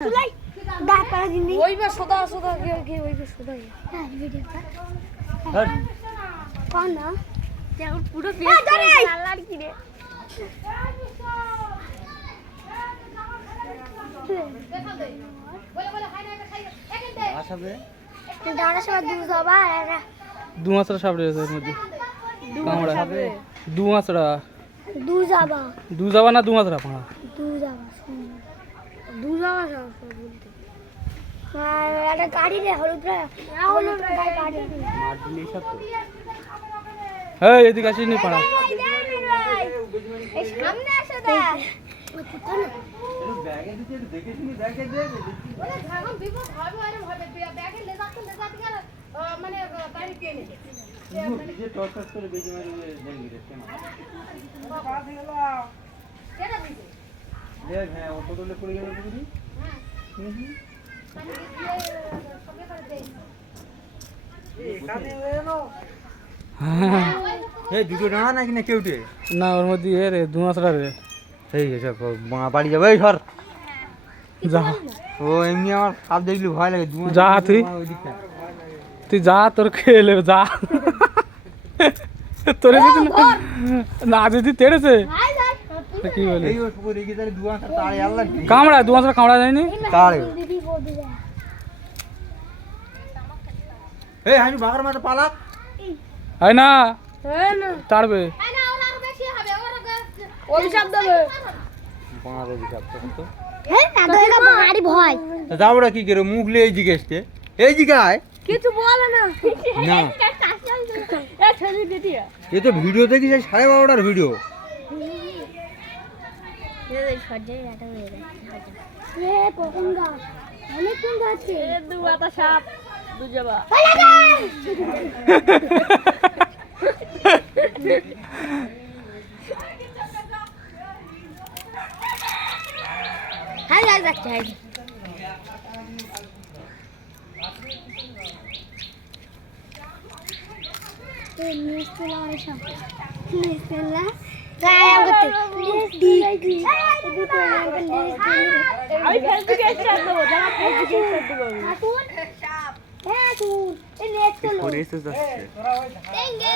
চুলাই দা পাড়া দিন ওইবা সদা সদা কে ওইবা সদা হ্যাঁ ভিডিওটা হ্যাঁ কোন না দেখো পুরো ফেস লাল কি রে দেখা দে বলে বলে খাই না খাই এখানতে আসবে দাঁড়া সব দুধ যাবা আর দুমাছড়া সাপ রয়েছে এর মধ্যে কামড়া দুমাছড়া দুধ যাবা না দুমাছড়া পাড়া দুধ যাবা সব বলতে আর একটা গাড়ি রে হলুদ গাড়ি মার দিলি সব তো এই এদিকে আসিস নি পাড়া এই সামনে আসো দা ব্যাগে দিতে দেখেছিস ব্যাগে দে ওরে ভাগম বিপদ হবে আরে হবে ব্যাগে লে যাচ্ছে গেল মানে গাড়ি কেনে যে টর্চার করে বেজে মারি দেন গিরে কেন বাবা দিলা কেন দিছে দেখ হ্যাঁ ও বোতলে পড়ে গেল পুরি হ্যাঁ পানি দিয়ে সবে করে দেই এখানে এলো এই দুটো ডানা নাকি না কেউটে না ওর মধ্যে এ রে দুমাছড়া রে এই এসব বাড়ি যাবে এই সর যা ও এমনি আমার সাপ দেখলি ভয় লাগে যা তুই যা তোর খেলে যা তোর যদি না যদি তেড়েছে কি বলে এই ওর পুকুরে গিয়ে তাহলে দুয়া তাড়ে আল্লাহ কামড়া দুমাছড়া কামড়া যায়নি তাড়ে এই আমি বাগার মাঠে পালাক হয় না তাড়বে অভিশাপ দেবে বাগারে দিছাপ তো হ্যাঁ না দইগা বাড়ি ভয় যাওড়া কি করে মুখ লিয়ে জিজ্ঞেসতে এই জিগায় কিছু বলে না না এ ছেড়ে দিদি এ তো ভিডিও দেখিস 12:30টার ভিডিও এই সজ্জায় রাটা হয়ে যাচ্ছে এ কোন গাছ অনেক কোন গাছে এ দুবাতা সাপ দুজবা হাই হাই যাচ্ছে হাই এই মিস্তুলা আইসা মিস্তুলা গায় করতে দি আমি ফেসবুকে স্টার্ট দেব জানা ফেসবুকে স্টার্ট দেব এখন সাপ হ্যাঁ তুই এই নেট চলো করে এসে যাচ্ছে টেঙ্গে